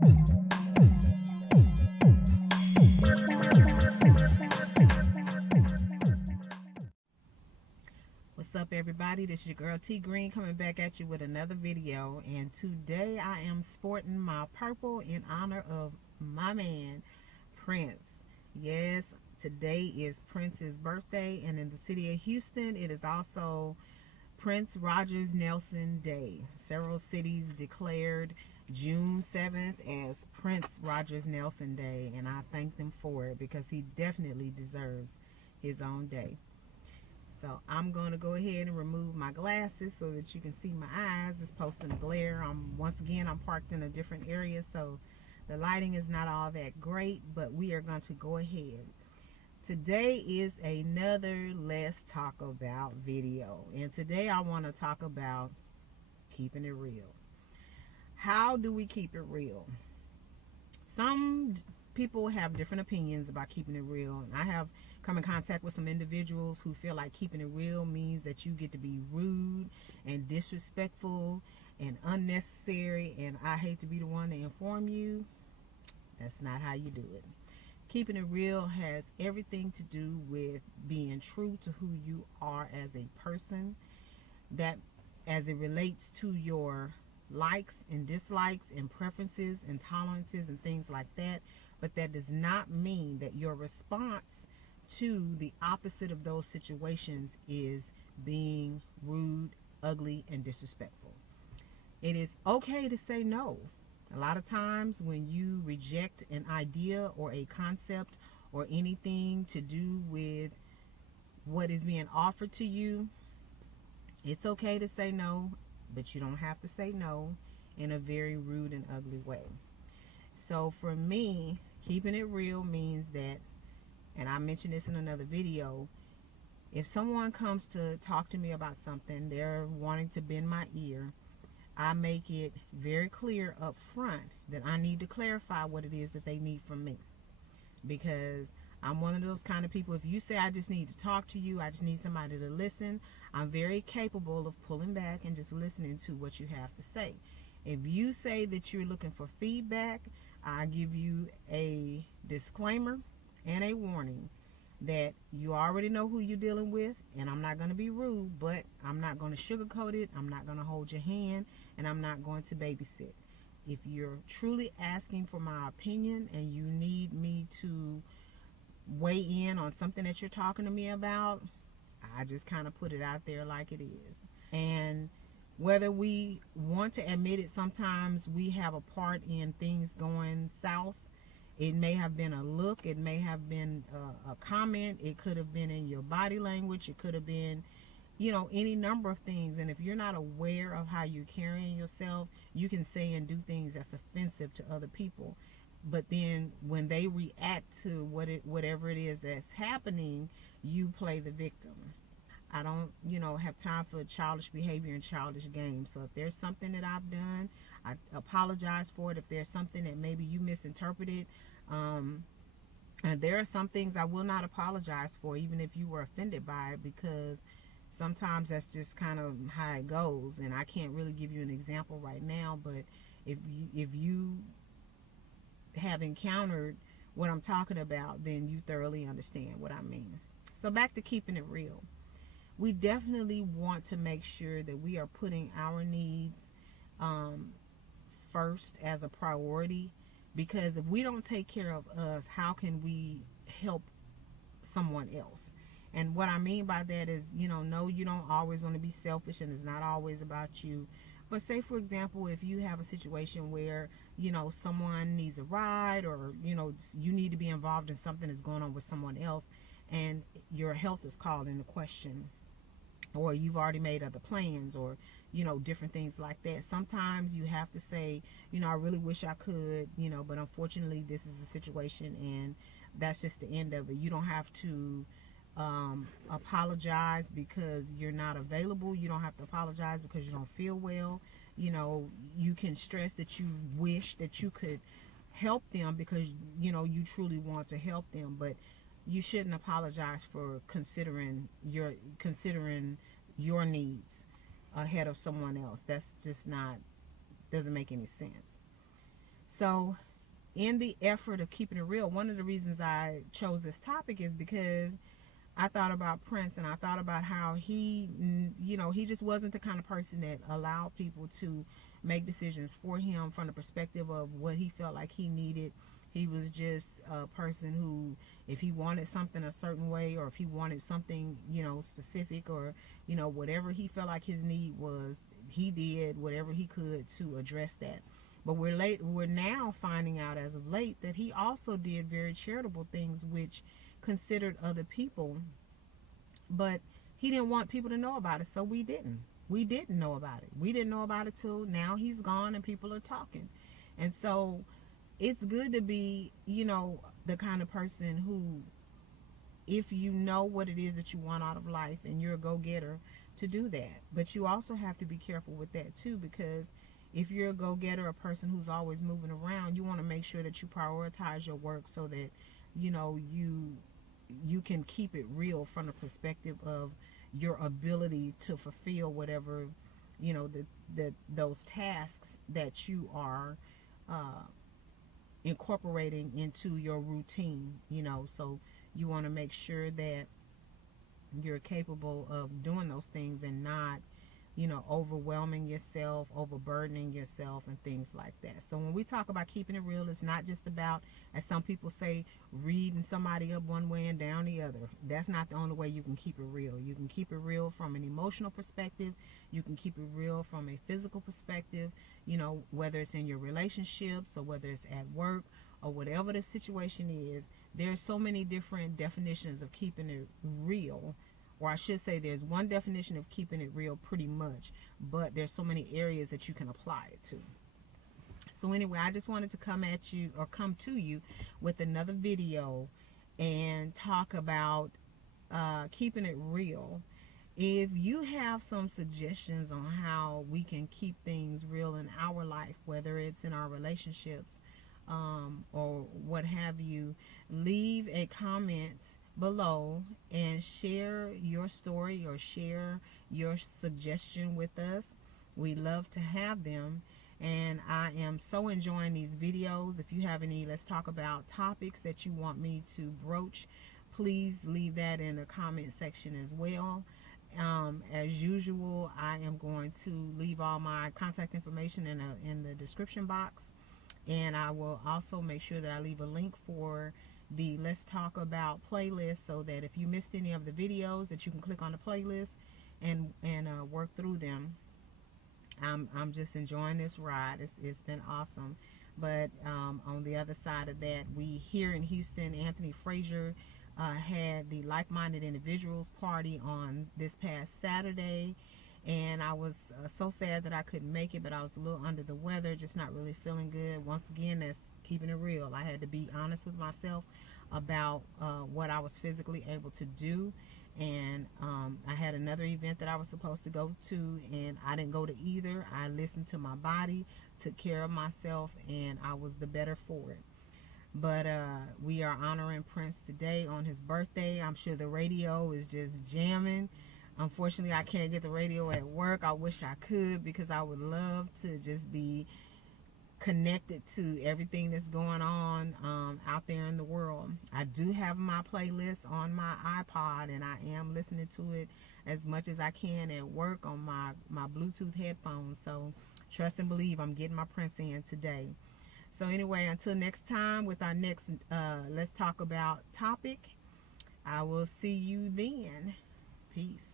What's up, everybody? This is your girl T Green coming back at you with another video, and today I am sporting my purple in honor of my man Prince. Yes, today is Prince's birthday, and in the city of Houston it is also Prince Rogers Nelson Day. Several cities declared June 7th as Prince Rogers Nelson Day, and I thank them for it because he definitely deserves his own day. So I'm going to go ahead and remove my glasses so that you can see my eyes. It's posting a glare. Once again, I'm parked in a different area, so the lighting is not all that great, but we are going to go ahead. Today is another Let's Talk About video, and today I want to talk about keeping it real. How do we keep it real? Some people have different opinions about keeping it real, and I have come in contact with some individuals who feel like keeping it real means that you get to be rude and disrespectful and unnecessary, and I hate to be the one to inform you, that's not how you do it. Keeping it real has everything to do with being true to who you are as a person, that as it relates to your likes and dislikes and preferences and tolerances and things like that, but that does not mean that your response to the opposite of those situations is being rude, ugly, and disrespectful. It is okay to say no. A lot of times when you reject an idea or a concept or anything to do with what is being offered to you, it's okay to say no, but you don't have to say no in a very rude and ugly way. So for me, keeping it real means that, and I mentioned this in another video, if someone comes to talk to me about something, they're wanting to bend my ear, I make it very clear up front that I need to clarify what it is that they need from me. Because I'm one of those kind of people, if you say I just need to talk to you, I just need somebody to listen, I'm very capable of pulling back and just listening to what you have to say. If you say that you're looking for feedback, I give you a disclaimer and a warning that you already know who you're dealing with, and I'm not going to be rude, but I'm not going to sugarcoat it, I'm not going to hold your hand, and I'm not going to babysit. If you're truly asking for my opinion and you need me to weigh in on something that you're talking to me about, I just kind of put it out there like it is. And whether we want to admit it, sometimes we have a part in things going south. It may have been a look, it may have been a comment, it could have been in your body language, it could have been, you know, any number of things. And if you're not aware of how you're carrying yourself, you can say and do things that's offensive to other people. But then when they react to whatever it is that's happening, you play the victim. I don't, have time for childish behavior and childish games. So if there's something that I've done, I apologize for it. If there's something that maybe you misinterpreted, and there are some things I will not apologize for, even if you were offended by it, because sometimes that's just kind of how it goes. And I can't really give you an example right now, but if you have encountered what I'm talking about, then you thoroughly understand what I mean. So back to keeping it real. We definitely want to make sure that we are putting our needs first as a priority, because if we don't take care of us, how can we help someone else? And what I mean by that is, no, you don't always want to be selfish, and it's not always about you. But say, for example, if you have a situation where, someone needs a ride, or, you need to be involved in something that's going on with someone else, and your health is called into question, or you've already made other plans, or different things like that. Sometimes you have to say, I really wish I could, but unfortunately this is the situation, and that's just the end of it. You don't have to apologize because you're not available. You don't have to apologize because you don't feel well. You can stress that you wish that you could help them because you truly want to help them, but you shouldn't apologize for considering your needs ahead of someone else. That's just not, doesn't make any sense. So in the effort of keeping it real, one of the reasons I chose this topic is because I thought about Prince, and I thought about how he, he just wasn't the kind of person that allowed people to make decisions for him from the perspective of what he felt like he needed. He was just a person who, if he wanted something a certain way, or if he wanted something, specific, or, whatever he felt like his need was, he did whatever he could to address that. But we're now finding out as of late that he also did very charitable things which considered other people, but he didn't want people to know about it, so we didn't know about it. We didn't know about it till now he's gone and people are talking. And so it's good to be, the kind of person who, if you know what it is that you want out of life and you're a go-getter, to do that. But you also have to be careful with that too, because if you're a go-getter, a person who's always moving around, you want to make sure that you prioritize your work so that, you can keep it real from the perspective of your ability to fulfill whatever, those tasks that you are incorporating into your routine, so you want to make sure that you're capable of doing those things and not, overwhelming yourself, overburdening yourself, and things like that. So when we talk about keeping it real, it's not just about, as some people say, reading somebody up one way and down the other. That's not the only way you can keep it real. You can keep it real from an emotional perspective. You can keep it real from a physical perspective, whether it's in your relationships or whether it's at work or whatever the situation is. There's so many different definitions of keeping it real. Or I should say there's one definition of keeping it real pretty much, but there's so many areas that you can apply it to. So anyway, I just wanted to come to you with another video and talk about keeping it real. If you have some suggestions on how we can keep things real in our life, whether it's in our relationships or what have you, leave a comment below and share your story or share your suggestion with us. We love to have them, and I am so enjoying these videos. If you have any Let's Talk About topics that you want me to broach, please leave that in the comment section as well. As usual, I am going to leave all my contact information in the description box, and I will also make sure that I leave a link for the Let's Talk About playlist, so that if you missed any of the videos, that you can click on the playlist and work through them. I'm just enjoying this ride. It's been awesome. But on the other side of that, we here in Houston, Anthony Frazier had the Like-Minded Individuals party on this past Saturday, and I was so sad that I couldn't make it, but I was a little under the weather, just not really feeling good. Once again, that's keeping it real. I had to be honest with myself about what I was physically able to do, and I had another event that I was supposed to go to, and I didn't go to either. I listened to my body, took care of myself, and I was the better for it. But we are honoring Prince today on his birthday. I'm sure the radio is just jamming. Unfortunately, I can't get the radio at work. I wish I could, because I would love to just be connected to everything that's going on out there in the world. I do have my playlist on my iPod, and I am listening to it as much as I can at work on my Bluetooth headphones. So trust and believe I'm getting my Prince in today. So anyway, until next time with our next Let's Talk About topic, I will see you then. Peace.